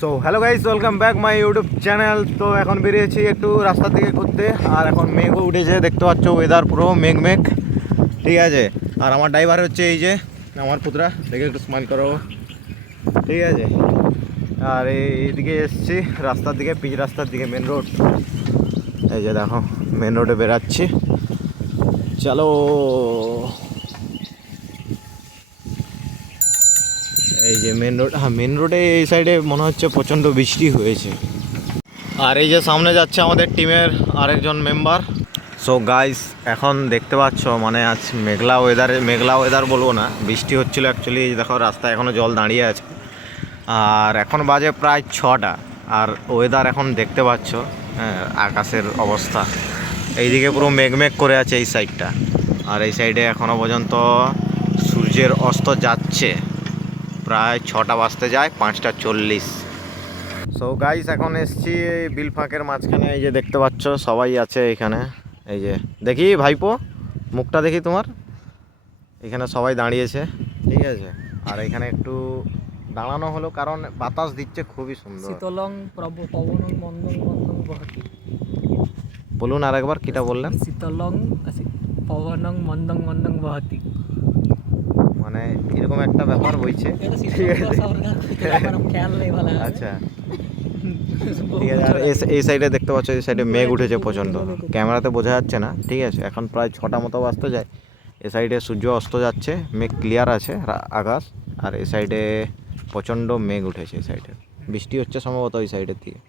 So hello guys, welcome back my YouTube channel. তো এখন বেরিয়েছি একটু রাস্তার দিকে ঘুরতে, আর এখন মেঘও উঠেছে, দেখতে পাচ্ছ ওয়েদার পুরো মেঘ মেঘ, ঠিক আছে। আর আমার ড্রাইভার হচ্ছে এই যে আমার পুত্রা, দেখে একটু স্মাইল করো, ঠিক আছে। আর এইদিকে এসছি রাস্তার দিকে, পিচ রাস্তার দিকে, মেন রোড। এই যে দেখো মেন রোডে বেরাচ্ছি, চলো। এই যে মেন রোড, হ্যাঁ মেন রোডে এই সাইডে মনে হচ্ছে প্রচণ্ড বৃষ্টি হয়েছে। আর এই যে সামনে যাচ্ছে আমাদের টিমের আরেকজন মেম্বার। সো গাইস, এখন দেখতে পাচ্ছ মানে আজ মেঘলা ওয়েদার বলবো না, বৃষ্টি হচ্ছিলো অ্যাকচুয়ালি। দেখো রাস্তায় এখনও জল দাঁড়িয়ে আছে, আর এখন বাজে প্রায় 6টা। আর ওয়েদার এখন দেখতে পাচ্ছ, হ্যাঁ, আকাশের অবস্থা এইদিকে পুরো মেঘ করে আছে এই সাইডটা। আর এই সাইডে এখনও পর্যন্ত সূর্যের অস্ত যাচ্ছে, প্রায় 6টা বাজতে যায় 5:40। সো গাইস, এখন এসছি বিল ফাঁকের মাঝখানে। এই যে দেখতে পাচ্ছ সবাই আছে এখানে। এই যে দেখি ভাইপো, মুখটা দেখি তোমার। এখানে সবাই দাঁড়িয়েছে, ঠিক আছে। আর এখানে একটু দাঁড়ানো হলো কারণ বাতাস দিচ্ছে খুবই সুন্দর। শীতলং পবনং মন্দং মন্দং বহতি। বলুন আর একবার, কিটা বললেন? শীতলং পবনং মন্দং মন্দং বহতি, মানে এরকম একটা ব্যাপার হয়েছে, ঠিক আছে। খেয়াল নেই ভালো। আচ্ছা, ঠিক আছে। আর এই সাইডে দেখতে পাচ্ছ, এই সাইডে মেঘ উঠেছে প্রচণ্ড, ক্যামেরাতে বোঝা যাচ্ছে না, ঠিক আছে। এখন প্রায় 6টা মতো বাজতে যায়। এ সাইডে সূর্য অস্ত যাচ্ছে, মেঘ ক্লিয়ার আছে আকাশ। আর এই সাইডে প্রচণ্ড মেঘ উঠেছে, এই সাইডে বৃষ্টি হচ্ছে সম্ভবত ওই সাইডের দিকে।